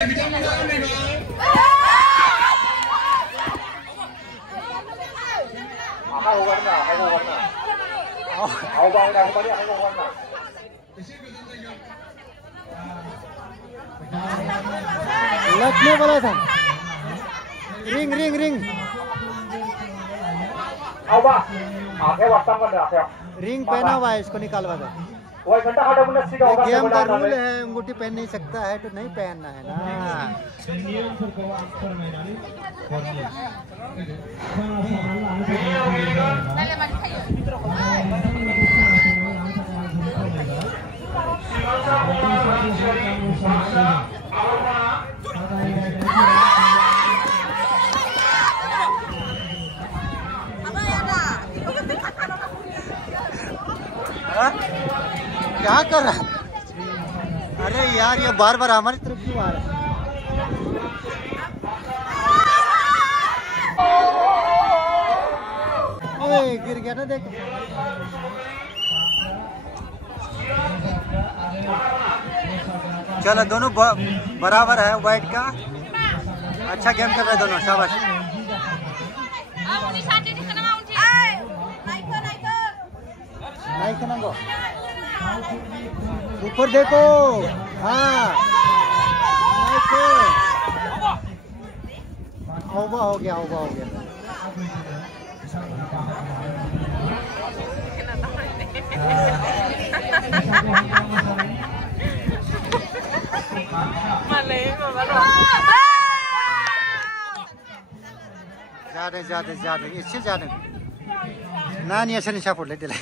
लगने वाला था। रिंग रिंग रिंग रिंग पहना हुआ है, इसको निकालवा दो। गेम का रूल है, अंगूठी पहन नहीं सकता है तो नहीं पहनना है ना। क्या कर रहा है? अरे यार ये बार बार हमारी तरफ क्यों आ रहा है? ओए गिर गया ना, देखो। चलो दोनों बराबर है, वाइट का अच्छा गेम कर रहे हैं दोनों, शाबाश। ऊपर देखो, हाँ ओवर हो गया, ओवर हो गया। जादे इससे जादे नानी असं निशा फोडले तिला।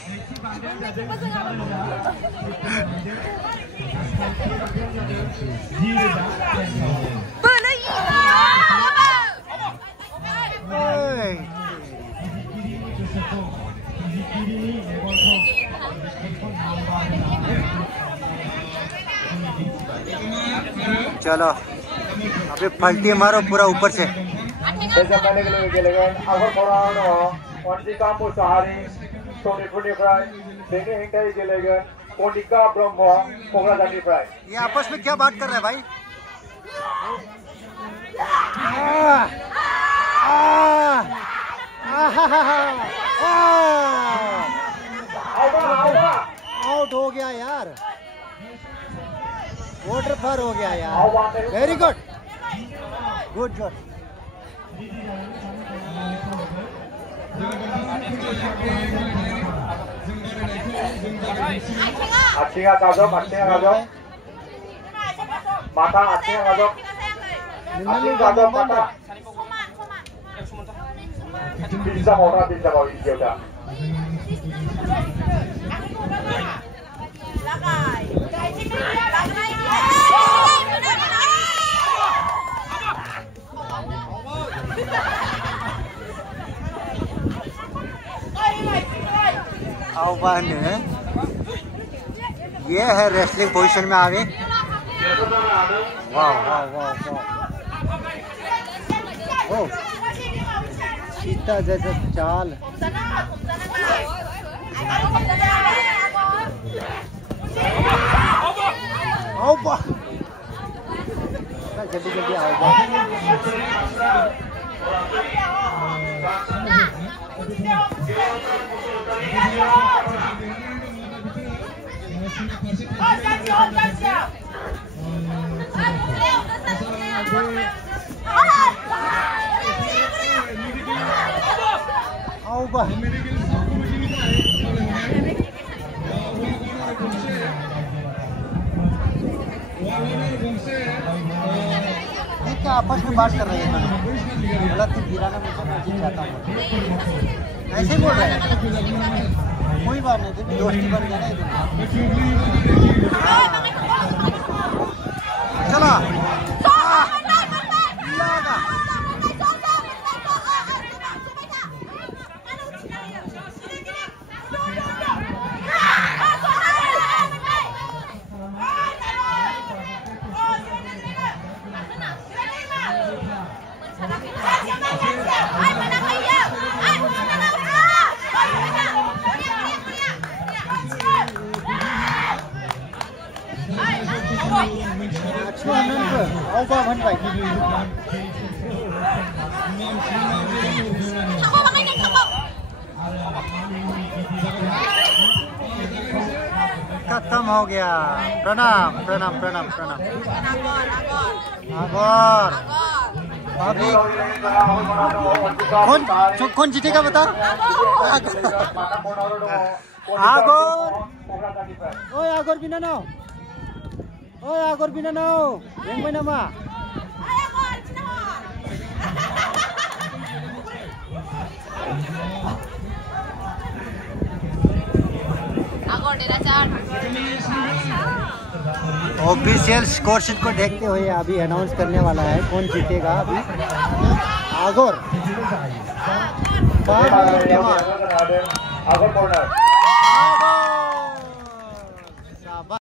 चलो अभी पलटी मारो पूरा ऊपर से। ये आपस में क्या बात कर रहे हैं भाई? आउट हो गया यार, वोटर फॉर हो गया यार। Very good, good good. आथिंगा गाजब, आथिंगा गाजब, माथा आथिंगा गाजब, आथिंगा गाजब माथा। bisa orang bisa bawa hijau dah. आह्वान है, ये है रेसलिंग पोजीशन में आ गए। वाह वाह वाह वाह, चीता जैसा चाल। आओ बा, जल्दी जल्दी आओ बा। आओ बा, क्या आपस में बात कर रहे हैं? गलत गिराना मैं जीत जाता हूँ, ऐसे बोल रहे हैं। कोई बात नहीं, दोस्ती बन गया ना। चला Over 1 by. Thabo bang ini thabo. खत्म हो गया। प्रणाम प्रणाम प्रणाम प्रणाम। आगोर अभी कौन जीतेगा बता? आगोर ओए आगोर बिना नाव yang mana nama official score sheet को देखते हुए अभी अनाउंस करने वाला है कौन जीतेगा। अभी आगोर